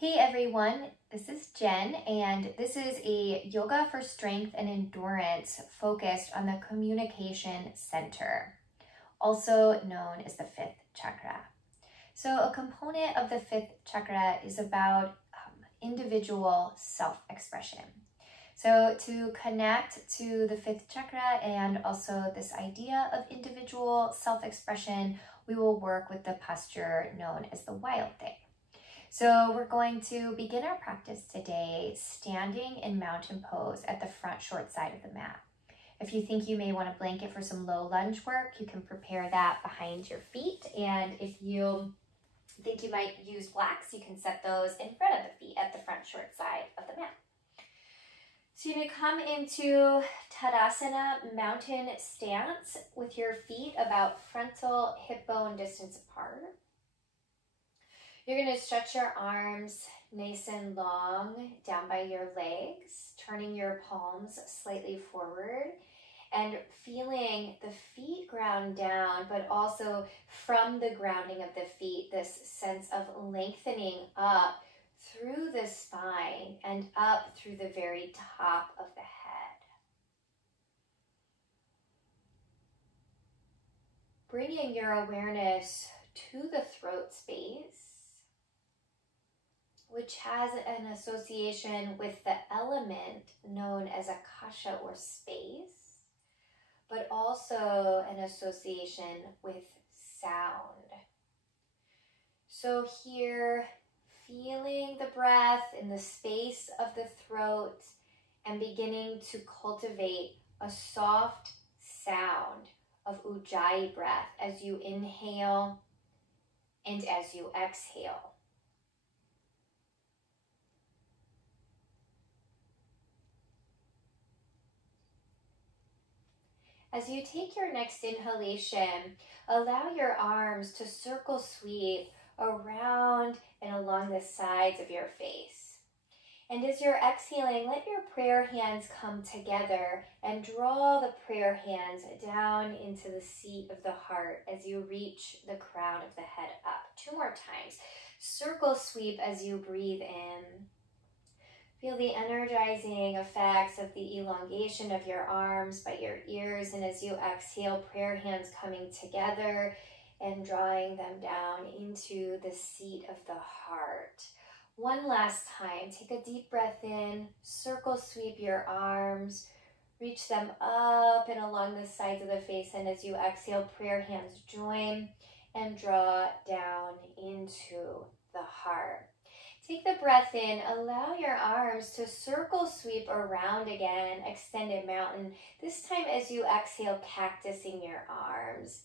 Hey everyone, this is Jen, and this is a yoga for strength and endurance focused on the communication center, also known as the fifth chakra. So a component of the fifth chakra is about individual self-expression. So to connect to the fifth chakra and also this idea of individual self-expression, we will work with the posture known as the wild thing. So we're going to begin our practice today standing in mountain pose at the front short side of the mat. If you think you may want a blanket for some low lunge work, you can prepare that behind your feet. And if you think you might use blocks, you can set those in front of the feet at the front short side of the mat. So you're going to come into Tadasana mountain stance with your feet about frontal hip bone distance apart. You're going to stretch your arms nice and long down by your legs, turning your palms slightly forward and feeling the feet ground down, but also from the grounding of the feet, this sense of lengthening up through the spine and up through the very top of the head. Bringing your awareness to the throat space, which has an association with the element known as akasha or space, but also an association with sound. So here, feeling the breath in the space of the throat and beginning to cultivate a soft sound of Ujjayi breath as you inhale and as you exhale. As you take your next inhalation, allow your arms to circle sweep around and along the sides of your face. And as you're exhaling, let your prayer hands come together and draw the prayer hands down into the seat of the heart as you reach the crown of the head up. 2 more times. Circle sweep as you breathe in. Feel the energizing effects of the elongation of your arms by your ears, and as you exhale, prayer hands coming together and drawing them down into the seat of the heart. One last time, take a deep breath in, circle sweep your arms, reach them up and along the sides of the face, and as you exhale, prayer hands join and draw down into the heart. Take the breath in, allow your arms to circle sweep around again, extended mountain. This time as you exhale, cactusing your arms.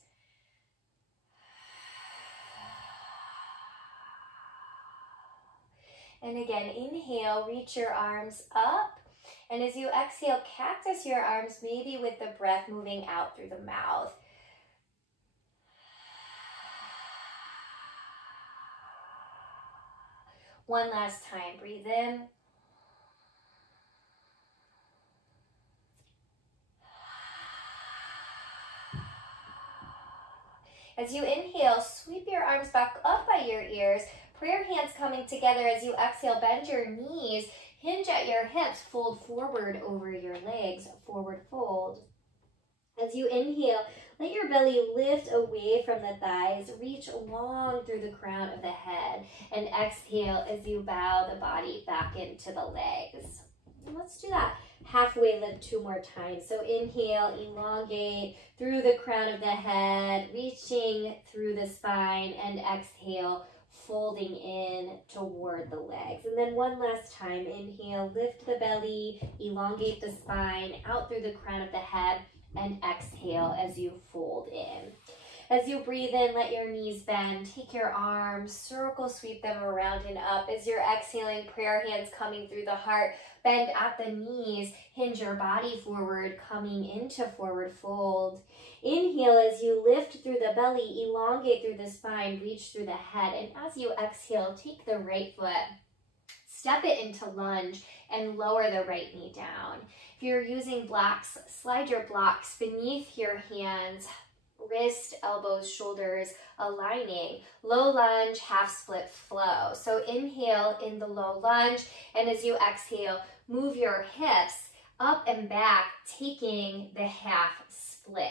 And again, inhale, reach your arms up. And as you exhale, cactus your arms, maybe with the breath moving out through the mouth. One last time, breathe in. As you inhale, sweep your arms back up by your ears, prayer hands coming together. As you exhale, bend your knees, hinge at your hips, fold forward over your legs, forward fold. As you inhale, let your belly lift away from the thighs, reach long through the crown of the head, and exhale as you bow the body back into the legs. And let's do that halfway lift 2 more times. So inhale, elongate through the crown of the head, reaching through the spine, and exhale, folding in toward the legs. And then one last time, inhale, lift the belly, elongate the spine, out through the crown of the head, and exhale as you fold in. As you breathe in, let your knees bend. Take your arms, circle sweep them around and up. As you're exhaling, prayer hands coming through the heart. Bend at the knees. Hinge your body forward, coming into forward fold. Inhale as you lift through the belly, elongate through the spine, reach through the head. And as you exhale, take the right foot, step it into lunge, and lower the right knee down. If you're using blocks, slide your blocks beneath your hands, wrist, elbows, shoulders aligning. Low lunge, half split flow. So inhale in the low lunge, and as you exhale, move your hips up and back, taking the half split.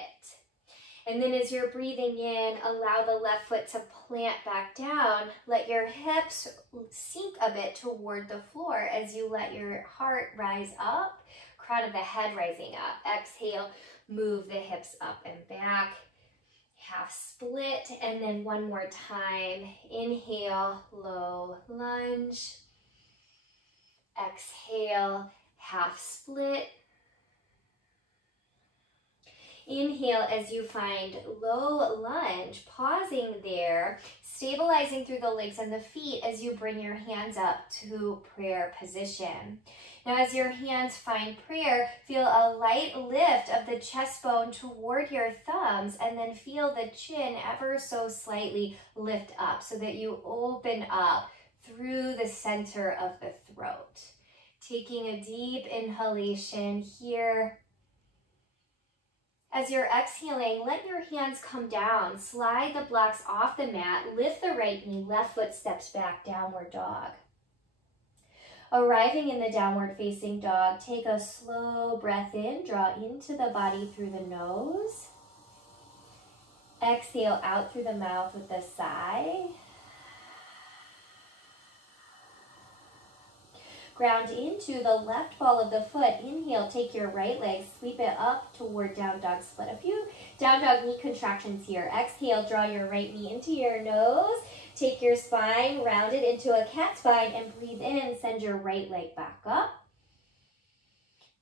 And then as you're breathing in, allow the left foot to plant back down. Let your hips sink a bit toward the floor as you let your heart rise up, crown of the head rising up. Exhale, move the hips up and back, half split, and then one more time. Inhale, low lunge. Exhale, half split. Inhale as you find low lunge, pausing there, stabilizing through the legs and the feet as you bring your hands up to prayer position. Now as your hands find prayer, feel a light lift of the chest bone toward your thumbs, and then feel the chin ever so slightly lift up so that you open up through the center of the throat. Taking a deep inhalation here. As you're exhaling, let your hands come down. Slide the blocks off the mat. Lift the right knee. Left foot steps back. Downward dog. Arriving in the downward facing dog, take a slow breath in. Draw into the body through the nose. Exhale out through the mouth with a sigh. Ground into the left ball of the foot. Inhale, take your right leg, sweep it up toward down dog split. A few down dog knee contractions here. Exhale, draw your right knee into your nose. Take your spine rounded into a cat spine and breathe in. Send your right leg back up.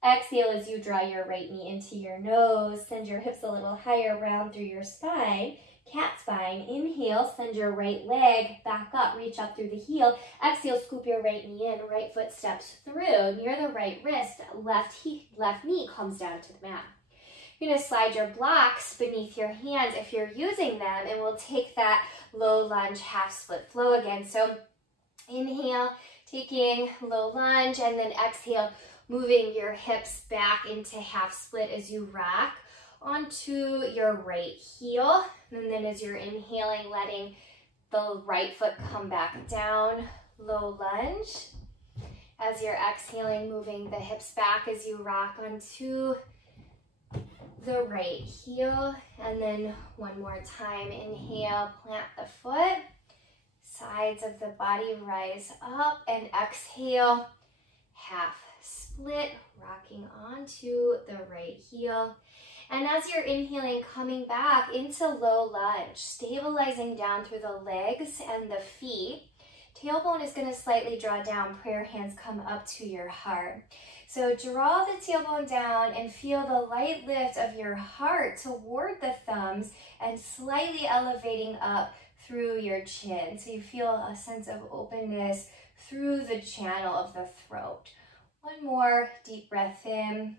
Exhale as you draw your right knee into your nose. Send your hips a little higher, round through your spine. Cat spine. Inhale, send your right leg back up, reach up through the heel. Exhale, scoop your right knee in, right foot steps through. Near the right wrist, left knee comes down to the mat. You're going to slide your blocks beneath your hands if you're using them, and we'll take that low lunge, half split flow again. So inhale, taking low lunge, and then exhale, moving your hips back into half split as you rock onto your right heel. And then as you're inhaling, letting the right foot come back down, low lunge. As you're exhaling, moving the hips back as you rock onto the right heel. And then one more time, inhale, plant the foot. Sides of the body rise up, and exhale, half split, rocking onto the right heel. And as you're inhaling, coming back into low lunge, stabilizing down through the legs and the feet. Tailbone is going to slightly draw down. Prayer hands come up to your heart. So draw the tailbone down and feel the light lift of your heart toward the thumbs and slightly elevating up through your chin. So you feel a sense of openness through the channel of the throat. One more deep breath in.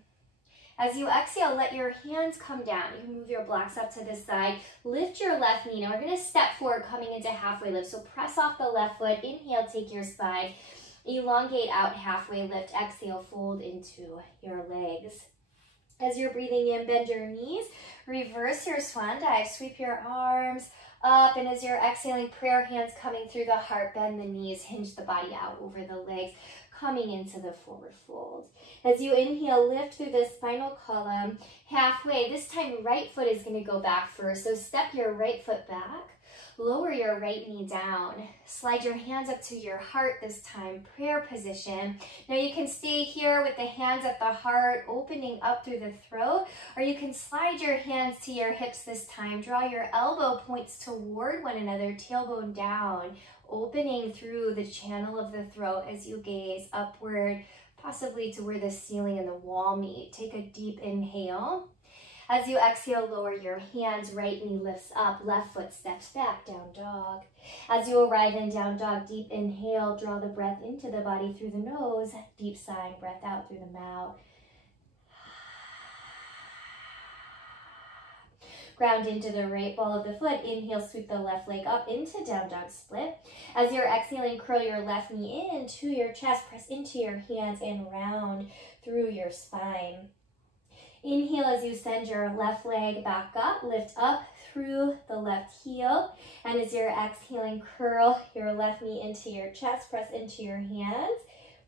As you exhale, let your hands come down. You can move your blocks up to the side. Lift your left knee. Now we're going to step forward, coming into halfway lift. So press off the left foot. Inhale, take your spine. Elongate out, halfway lift. Exhale, fold into your legs. As you're breathing in, bend your knees. Reverse your swan dive. Sweep your arms up. And as you're exhaling, prayer hands coming through the heart. Bend the knees. Hinge the body out over the legs, coming into the forward fold. As you inhale, lift through the spinal column halfway. This time, right foot is going to go back first. So step your right foot back. Lower your right knee down. Slide your hands up to your heart this time, prayer position. Now you can stay here with the hands at the heart, opening up through the throat, or you can slide your hands to your hips this time. Draw your elbow points toward one another, tailbone down, opening through the channel of the throat as you gaze upward, possibly to where the ceiling and the wall meet. Take a deep inhale. As you exhale, lower your hands, right knee lifts up, left foot steps back, down dog. As you arrive in down dog, deep inhale, draw the breath into the body through the nose, deep sighing breath out through the mouth. Ground into the right ball of the foot. Inhale, sweep the left leg up into down dog split. As you're exhaling, curl your left knee into your chest, press into your hands and round through your spine. Inhale as you send your left leg back up, lift up through the left heel. And as you're exhaling, curl your left knee into your chest, press into your hands,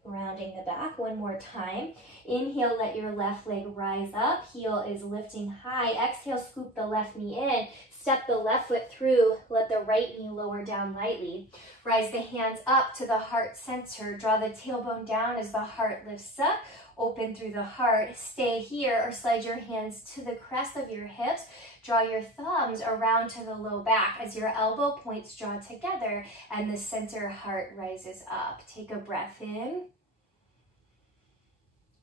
rounding the back. One more time. Inhale, let your left leg rise up. Heel is lifting high. Exhale, scoop the left knee in. Step the left foot through. Let the right knee lower down lightly. Rise the hands up to the heart center. Draw the tailbone down as the heart lifts up. Open through the heart. Stay here or slide your hands to the crest of your hips. Draw your thumbs around to the low back as your elbow points draw together and the center heart rises up. Take a breath in.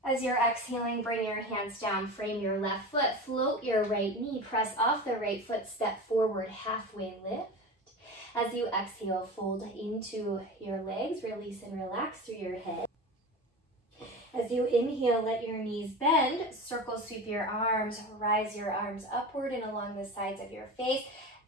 As you're exhaling, bring your hands down, frame your left foot, float your right knee, press off the right foot, step forward, halfway lift. As you exhale, fold into your legs, release and relax through your head. As you inhale, let your knees bend, circle sweep your arms, rise your arms upward and along the sides of your face.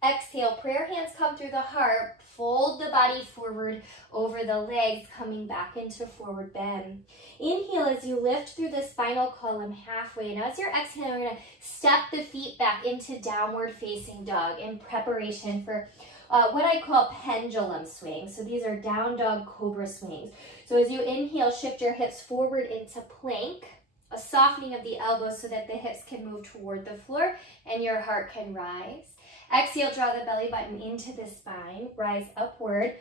Exhale, prayer hands come through the heart, fold the body forward over the legs, coming back into forward bend. Inhale as you lift through the spinal column halfway, and as you're exhaling, we're going to step the feet back into downward facing dog in preparation for what I call pendulum swings. So these are down dog cobra swings. So as you inhale, shift your hips forward into plank, a softening of the elbows so that the hips can move toward the floor and your heart can rise. Exhale, draw the belly button into the spine, rise upward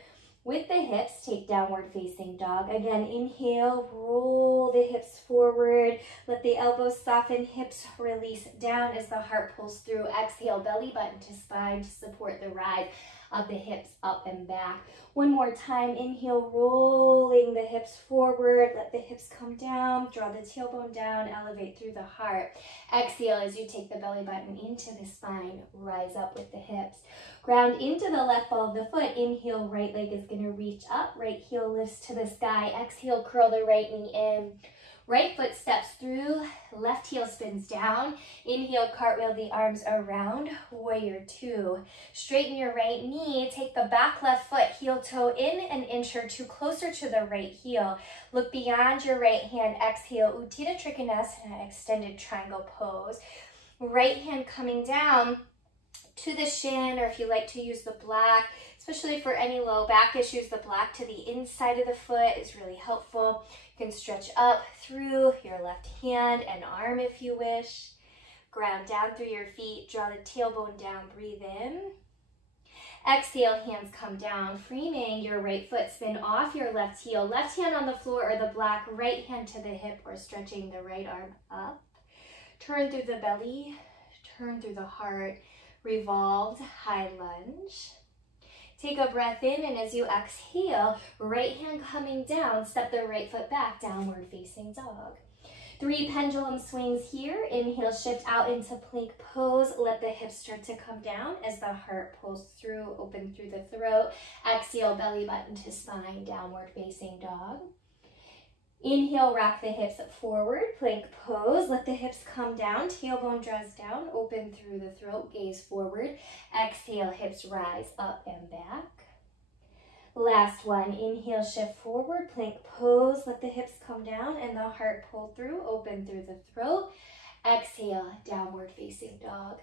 with the hips, take downward facing dog. Again, inhale, roll the hips forward, let the elbows soften, hips release down as the heart pulls through. Exhale, belly button to spine to support the rise of the hips up and back. One more time, inhale, rolling the hips forward, let the hips come down, draw the tailbone down, elevate through the heart. Exhale as you take the belly button into the spine, rise up with the hips. Ground into the left ball of the foot. Inhale, right leg is going to reach up, right heel lifts to the sky. Exhale, curl the right knee in. Right foot steps through, left heel spins down. Inhale, cartwheel the arms around, warrior two. Straighten your right knee, take the back left foot, heel toe in an inch or two closer to the right heel. Look beyond your right hand, exhale, Utthita Trikonasana, extended triangle pose. Right hand coming down to the shin, or if you like to use the black, especially for any low back issues, the black to the inside of the foot is really helpful. You can stretch up through your left hand and arm if you wish. Ground down through your feet, draw the tailbone down, breathe in. Exhale, hands come down, framing your right foot, spin off your left heel. Left hand on the floor or the black, right hand to the hip or stretching the right arm up. Turn through the belly, turn through the heart, revolved high lunge. Take a breath in, and as you exhale, right hand coming down, step the right foot back, downward facing dog. 3 pendulum swings here. Inhale, shift out into plank pose. Let the hips start to come down as the heart pulls through, open through the throat. Exhale, belly button to spine, downward facing dog. Inhale, rock the hips forward, plank pose. Let the hips come down, tailbone draws down, open through the throat, gaze forward. Exhale, hips rise up and back. Last one, inhale, shift forward, plank pose. Let the hips come down and the heart pull through, open through the throat. Exhale, downward facing dog.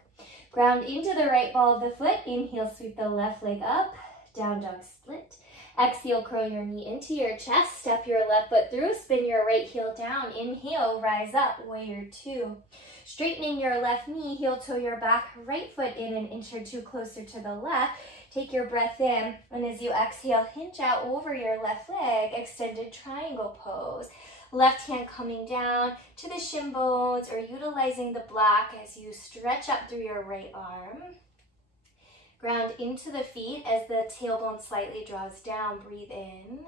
Ground into the right ball of the foot. Inhale, sweep the left leg up, down dog split. Exhale, curl your knee into your chest, step your left foot through, spin your right heel down. Inhale, rise up, warrior two. Straightening your left knee, heel toe your back right foot in an inch or two closer to the left. Take your breath in, and as you exhale, hinge out over your left leg, extended triangle pose. Left hand coming down to the shin bones or utilizing the black as you stretch up through your right arm. Ground into the feet as the tailbone slightly draws down. Breathe in.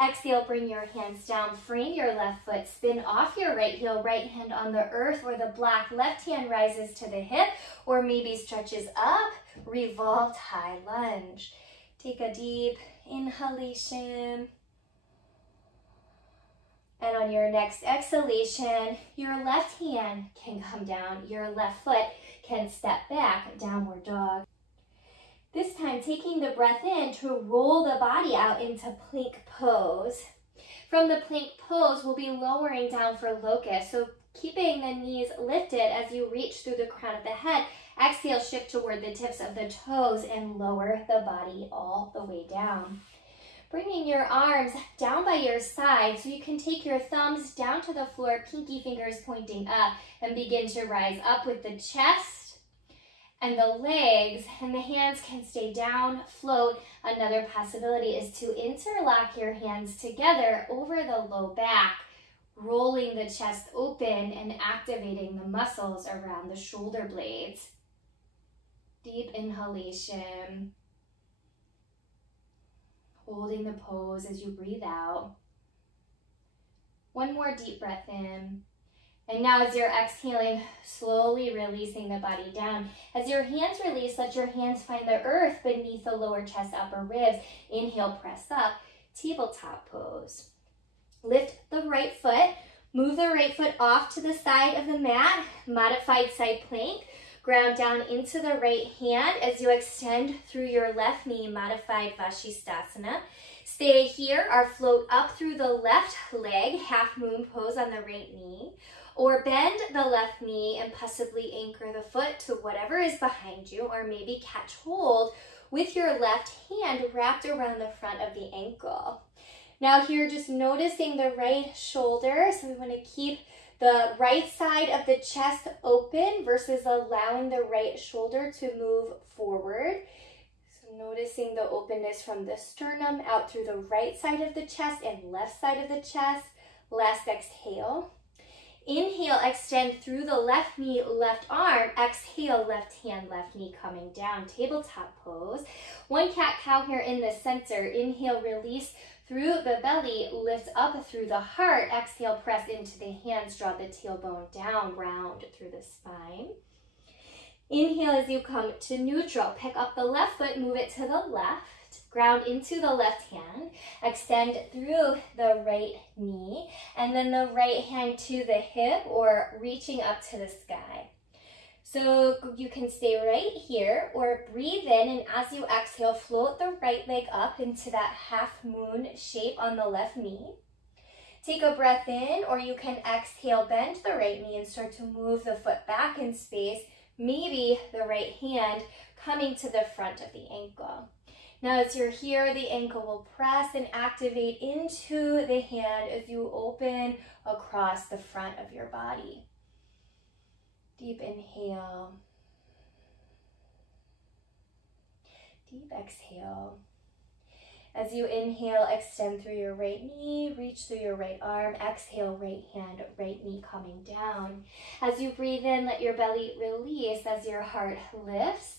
Exhale, bring your hands down. Frame your left foot. Spin off your right heel. Right hand on the earth or the black. Left hand rises to the hip or maybe stretches up. Revolved high lunge. Take a deep inhalation. And on your next exhalation, your left hand can come down. Your left foot can step back, downward dog. This time, taking the breath in to roll the body out into plank pose. From the plank pose, we'll be lowering down for locust. So Keeping the knees lifted as you reach through the crown of the head, exhale, shift toward the tips of the toes and lower the body all the way down. Bringing your arms down by your side so you can take your thumbs down to the floor, pinky fingers pointing up, and begin to rise up with the chest and the legs, and the hands can stay down, float. Another possibility is to interlock your hands together over the low back, rolling the chest open and activating the muscles around the shoulder blades. Deep inhalation. Holding the pose as you breathe out. One more deep breath in. And now as you're exhaling, slowly releasing the body down. As your hands release, let your hands find the earth beneath the lower chest, upper ribs. Inhale, press up, tabletop pose. Lift the right foot, move the right foot off to the side of the mat, modified side plank. Ground down into the right hand as you extend through your left knee, modified Vashisthasana. Stay here or float up through the left leg, half moon pose on the right knee. Or bend the left knee and possibly anchor the foot to whatever is behind you, or maybe catch hold with your left hand wrapped around the front of the ankle. Now here, just noticing the right shoulder. So we want to keep the right side of the chest open versus allowing the right shoulder to move forward. So noticing the openness from the sternum out through the right side of the chest and left side of the chest. Last exhale. Inhale, extend through the left knee, left arm. Exhale, left hand, left knee coming down. Tabletop pose. One cat-cow here in the center. Inhale, release through the belly, lift up through the heart. Exhale, press into the hands, draw the tailbone down, round through the spine. Inhale as you come to neutral. Pick up the left foot, move it to the left. Ground into the left hand. Extend through the right knee. And then the right hand to the hip or reaching up to the sky. So you can stay right here or breathe in, and as you exhale, float the right leg up into that half moon shape on the left knee. Take a breath in, or you can exhale, bend the right knee and start to move the foot back in space, maybe the right hand coming to the front of the ankle. Now as you're here, the ankle will press and activate into the hand as you open across the front of your body. Deep inhale. Deep exhale. As you inhale, extend through your right knee, reach through your right arm. Exhale, right hand, right knee coming down. As you breathe in, let your belly release as your heart lifts.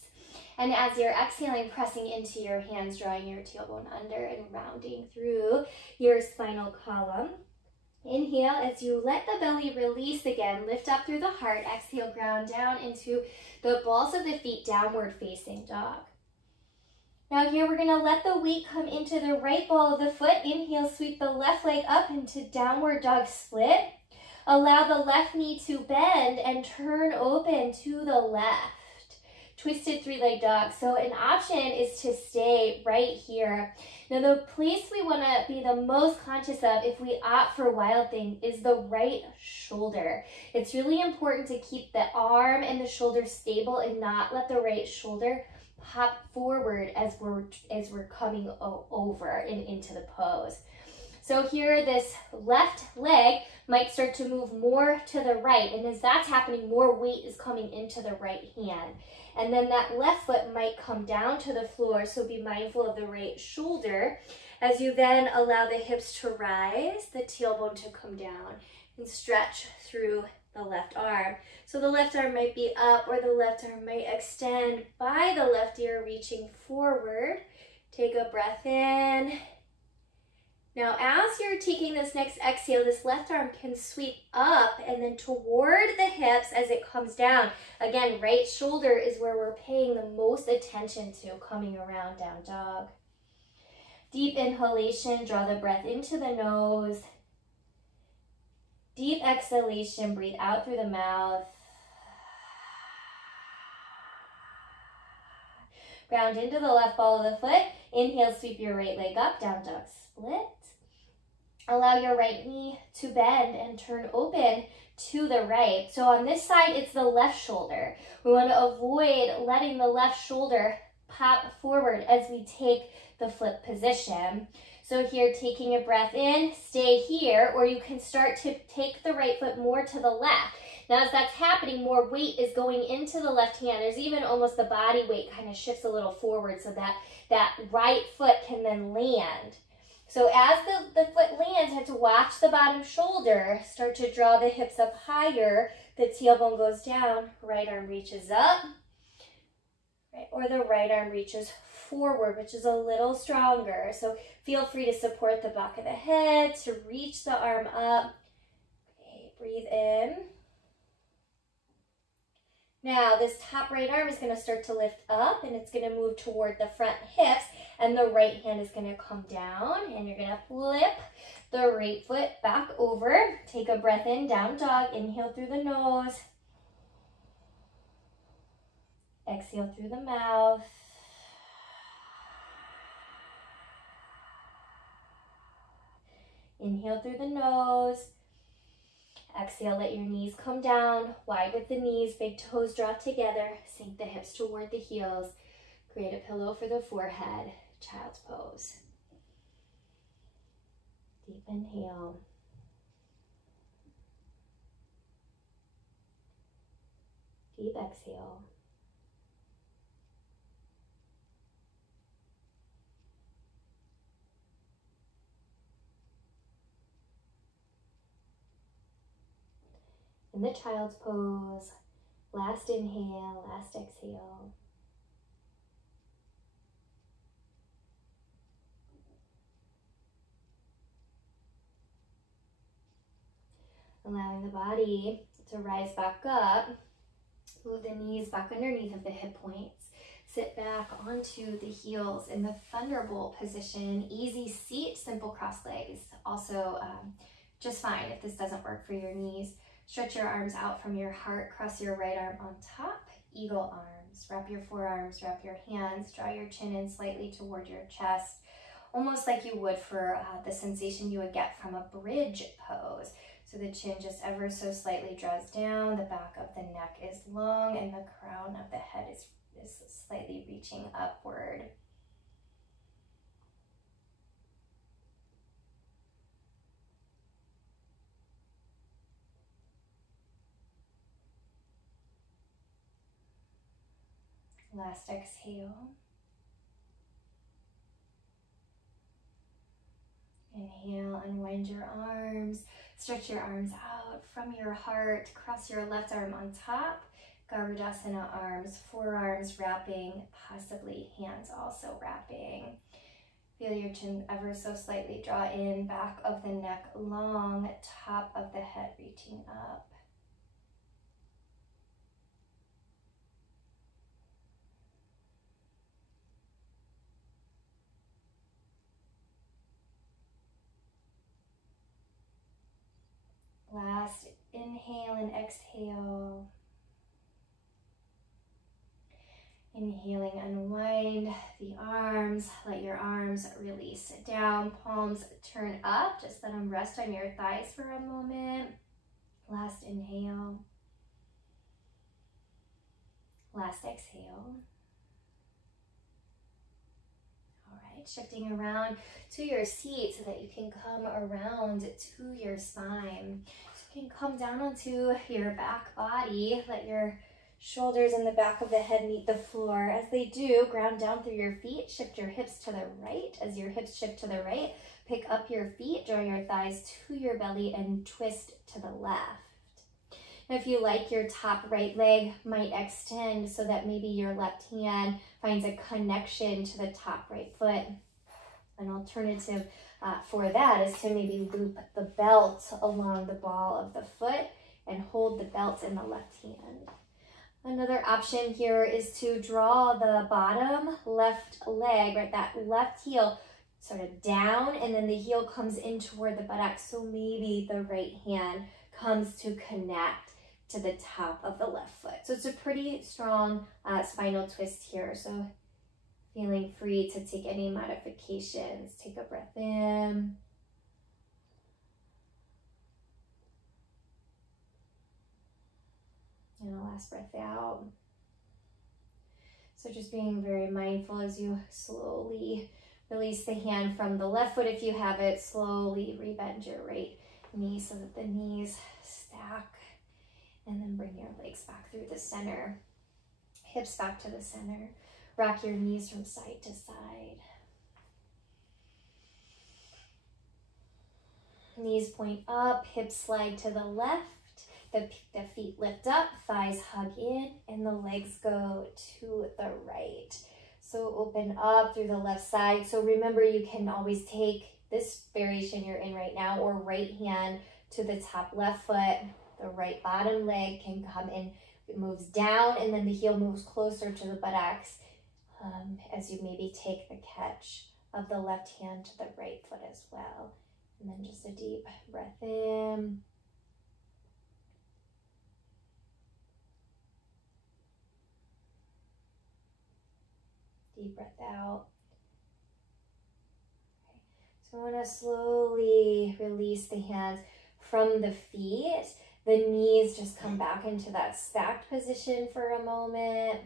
And as you're exhaling, pressing into your hands, drawing your tailbone under and rounding through your spinal column. Inhale as you let the belly release again, lift up through the heart. Exhale, ground down into the balls of the feet, downward facing dog. Now here we're gonna let the weight come into the right ball of the foot. Inhale, sweep the left leg up into downward dog split. Allow the left knee to bend and turn open to the left. Twisted three-leg dog. So an option is to stay right here. Now the place we want to be the most conscious of if we opt for Wild Thing is the right shoulder. It's really important to keep the arm and the shoulder stable and not let the right shoulder pop forward as we're coming over and into the pose. So here this left leg might start to move more to the right, and as that's happening, more weight is coming into the right hand. And then that left foot might come down to the floor, so be mindful of the right shoulder as you then allow the hips to rise, the tailbone to come down, and stretch through the left arm. So the left arm might be up, or the left arm might extend by the left ear, reaching forward. Take a breath in. Now, as you're taking this next exhale, this left arm can sweep up and then toward the hips as it comes down. Again, right shoulder is where we're paying the most attention to, coming around down dog. Deep inhalation, draw the breath into the nose. Deep exhalation, breathe out through the mouth. Ground into the left ball of the foot. Inhale, sweep your right leg up, down dog split. Allow your right knee to bend and turn open to the right. So on this side, it's the left shoulder. We want to avoid letting the left shoulder pop forward as we take the flip position. So here, taking a breath in, stay here, or you can start to take the right foot more to the left. Now, as that's happening, more weight is going into the left hand. There's even almost the body weight kind of shifts a little forward so that that right foot can then land. So as the foot lands, you have to watch the bottom shoulder, start to draw the hips up higher, the tailbone goes down, right arm reaches up, right, or the right arm reaches forward, which is a little stronger. So feel free to support the back of the head, to reach the arm up. Okay, breathe in. Now, this top right arm is going to start to lift up, and it's going to move toward the front hips, and the right hand is going to come down, and you're going to flip the right foot back over. Take a breath in, down dog. Inhale through the nose. Exhale through the mouth. Inhale through the nose. Exhale, let your knees come down, wide with the knees, big toes draw together, sink the hips toward the heels, create a pillow for the forehead, child's pose. Deep inhale. Deep exhale. In the child's pose, last inhale, last exhale. Allowing the body to rise back up, move the knees back underneath of the hip points. Sit back onto the heels in the thunderbolt position. Easy seat, simple cross legs. Also just fine if this doesn't work for your knees. Stretch your arms out from your heart, cross your right arm on top, eagle arms. Wrap your forearms, wrap your hands, draw your chin in slightly toward your chest, almost like you would for the sensation you would get from a bridge pose. So the chin just ever so slightly draws down, the back of the neck is long, and the crown of the head is slightly reaching upward. Last exhale. Inhale, unwind your arms, stretch your arms out from your heart, cross your left arm on top, Garudasana arms, forearms wrapping, possibly hands also wrapping. Feel your chin ever so slightly draw in, back of the neck long, top of the head reaching up. Last inhale and exhale. Inhaling, unwind the arms. Let your arms release down. Palms turn up. Just let them rest on your thighs for a moment. Last inhale. Last exhale. All right, shifting around to your seat so that you can come around to your spine. So you can come down onto your back body. Let your shoulders and the back of the head meet the floor. As they do, ground down through your feet. Shift your hips to the right. As your hips shift to the right, pick up your feet, draw your thighs to your belly, and twist to the left. Now, if you like, your top right leg might extend so that maybe your left hand finds a connection to the top right foot. An alternative for that is to maybe loop the belt along the ball of the foot and hold the belt in the left hand. Another option here is to draw the bottom left leg, right, that left heel sort of down, and then the heel comes in toward the buttocks. So maybe the right hand comes to connect to the top of the left foot. So it's a pretty strong spinal twist here. So feeling free to take any modifications. Take a breath in. last breath out. So just being very mindful as you slowly release the hand from the left foot if you have it. Slowly rebend your right knee so that the knees stack. And then bring your legs back through the center. Hips back to the center. Rock your knees from side to side. Knees point up, hips slide to the left. The feet lift up, thighs hug in, and the legs go to the right. So open up through the left side. So remember, you can always take this variation you're in right now, or right hand to the top left foot. The right bottom leg can come in, it moves down, and then the heel moves closer to the buttocks as you maybe take the catch of the left hand to the right foot as well. And then just a deep breath in. Deep breath out. Okay. So I want to slowly release the hands from the feet. The knees just come back into that stacked position for a moment.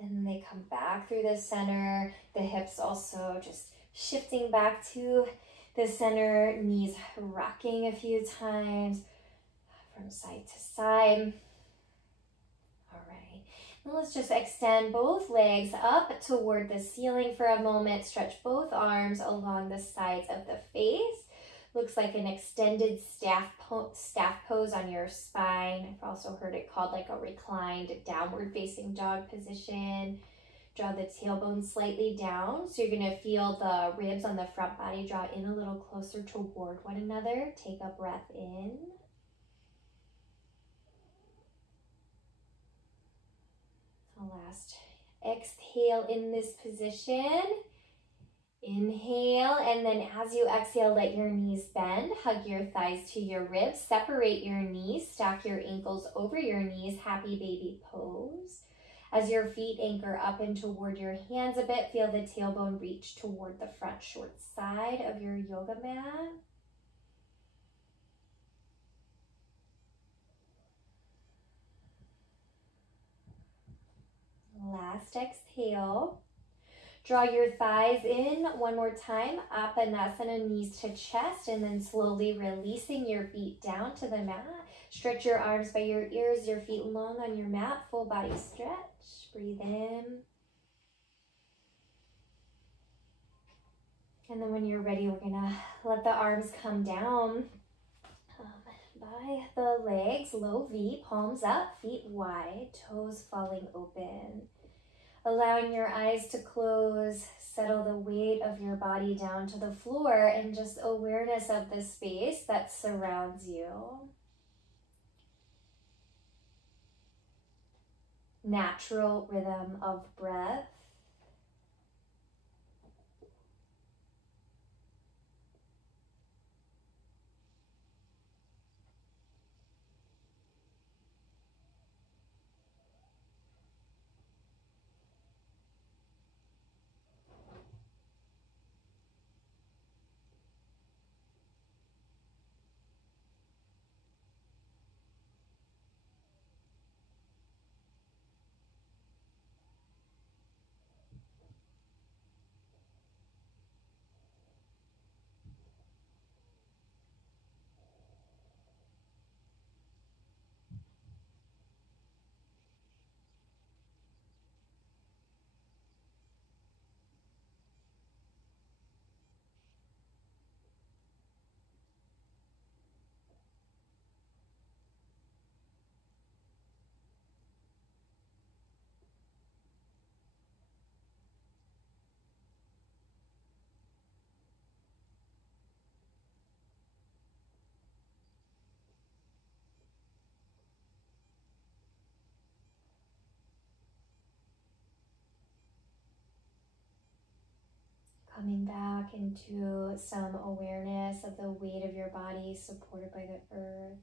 And then they come back through the center. The hips also just shifting back to the center. Knees rocking a few times from side to side. And let's just extend both legs up toward the ceiling for a moment. Stretch both arms along the sides of the face. Looks like an extended staff pose on your spine. I've also heard it called like a reclined downward facing dog position. Draw the tailbone slightly down. So you're going to feel the ribs on the front body draw in a little closer toward one another. Take a breath in. Last exhale in this position. Inhale, and then as you exhale, let your knees bend. Hug your thighs to your ribs. Separate your knees. Stack your ankles over your knees. Happy baby pose. As your feet anchor up and toward your hands a bit, feel the tailbone reach toward the front short side of your yoga mat. Last exhale. Draw your thighs in one more time. Apanasana, knees to chest, and then slowly releasing your feet down to the mat. Stretch your arms by your ears, your feet long on your mat. Full body stretch. Breathe in. And then when you're ready, we're gonna let the arms come down by the legs. Low V, palms up, feet wide, toes falling open. Allowing your eyes to close, settle the weight of your body down to the floor, and just awareness of the space that surrounds you. Natural rhythm of breath. Coming back into some awareness of the weight of your body supported by the earth.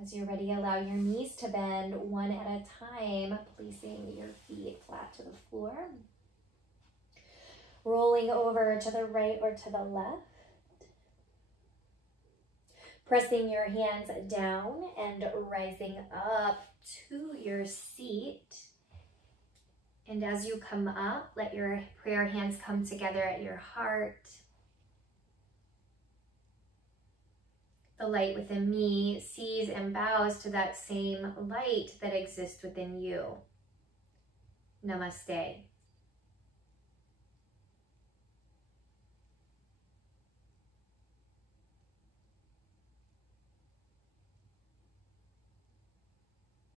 As you're ready, allow your knees to bend one at a time, placing your feet flat to the floor. rolling over to the right or to the left. Pressing your hands down and rising up to your seat. And as you come up, let your prayer hands come together at your heart. The light within me sees and bows to that same light that exists within you. Namaste.